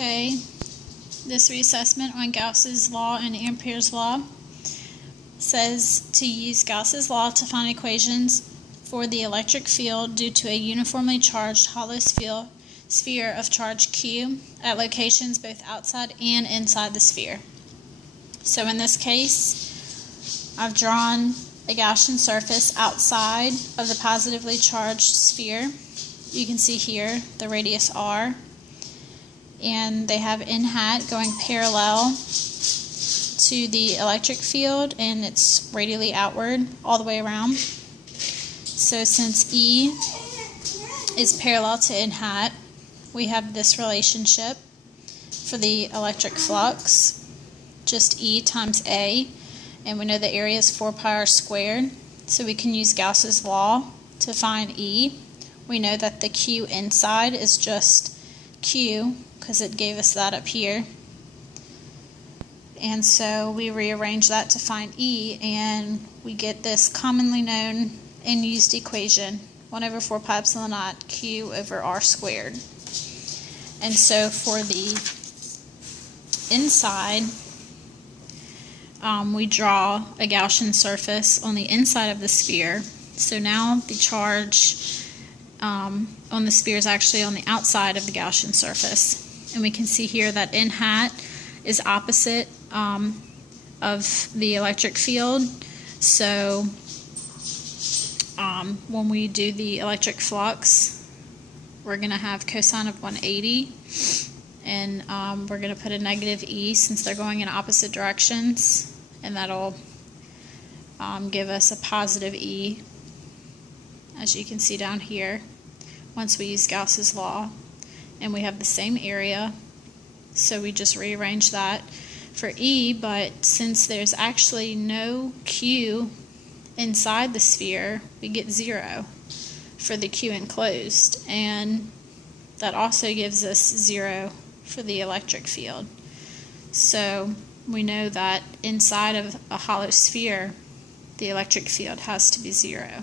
Okay, this reassessment on Gauss's law and Ampere's law says to use Gauss's law to find equations for the electric field due to a uniformly charged hollow sphere of charge Q at locations both outside and inside the sphere. So in this case, I've drawn a Gaussian surface outside of the positively charged sphere. You can see here the radius r, and they have n hat going parallel to the electric field, and it's radially outward all the way around. So since E is parallel to n hat, we have this relationship for the electric flux, just E times A, and we know the area is 4 pi r squared, so we can use Gauss's law to find E. We know that the Q inside is just Q, because it gave us that up here. And so we rearrange that to find E, and we get this commonly known and used equation, 1 over 4 pi epsilon naught Q over r squared. And so for the inside, we draw a Gaussian surface on the inside of the sphere. So now the charge on the sphere is actually on the outside of the Gaussian surface. And we can see here that n hat is opposite of the electric field. So when we do the electric flux, we're going to have cosine of 180, and we're going to put a negative E since they're going in opposite directions, and that'll give us a positive E, as you can see down here, once we use Gauss's law. And we have the same area, so we just rearrange that for E, but since there's actually no Q inside the sphere, we get 0 for the Q enclosed, and that also gives us 0 for the electric field. So we know that inside of a hollow sphere, the electric field has to be 0.